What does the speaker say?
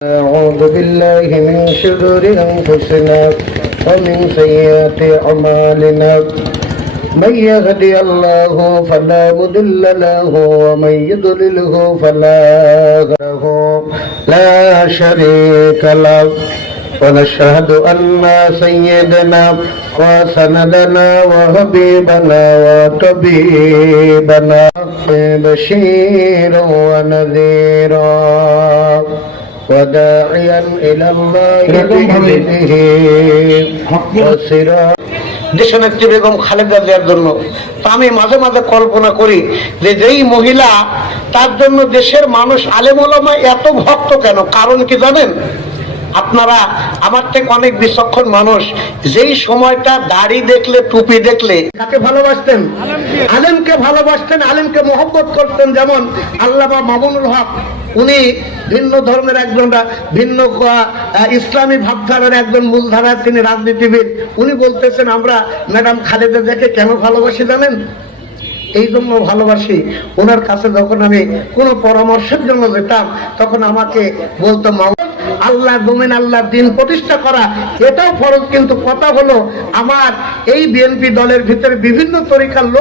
أعوذ بالله من شرور أنفسنا ومن سيئات أعمالنا من يهدي الله فلا مضل له ومن يضلله فلا هادي له لا شريك له ونشهد أن سيدنا وسندنا وحبيبنا وطبيبنا بشيرا ونذيرا وداعيا إلى الله بإذنه وسراجا দেশনেত্রী বেগম খালেদা জিয়ার জন্য। তা আমি মাঝে মাঝে কল্পনা করি যে যেই মহিলা, তার জন্য দেশের মানুষ আলেম ওলামা এত ভক্ত কেন? কারণ কি জানেন? আপনারা আমার থেকে অনেক বিচক্ষণ মানুষ, যেই সময়টা দাড়ি দেখলে, টুপি দেখলে কাকে ভালোবাসতেন? আলেমকে ভালোবাসতেন, আলেমকে মহব্বত করতেন। যেমন আল্লামা মামুনুল হক, উনি ভিন্ন ধর্মের একজন, ভিন্ন ইসলামী ভাবধারার একজন মূলধারার তিনি রাজনীতিবিদ। উনি বলতেছেন আমরা ম্যাডাম খালেদা জিয়াকে কেন ভালোবাসি জানেন? এই জন্য ভালোবাসি, ওনার কাছে যখন আমি কোনো পরামর্শের জন্য যেতাম তখন আমাকে বলতো আল্লাহ দোমেন, আল্লাহ দিন প্রতিষ্ঠা করা এটাও ফরজ, কিন্তু কথা হলো আমার এই বিএনপি দলের ভিতরে বিভিন্ন তরিকার লোক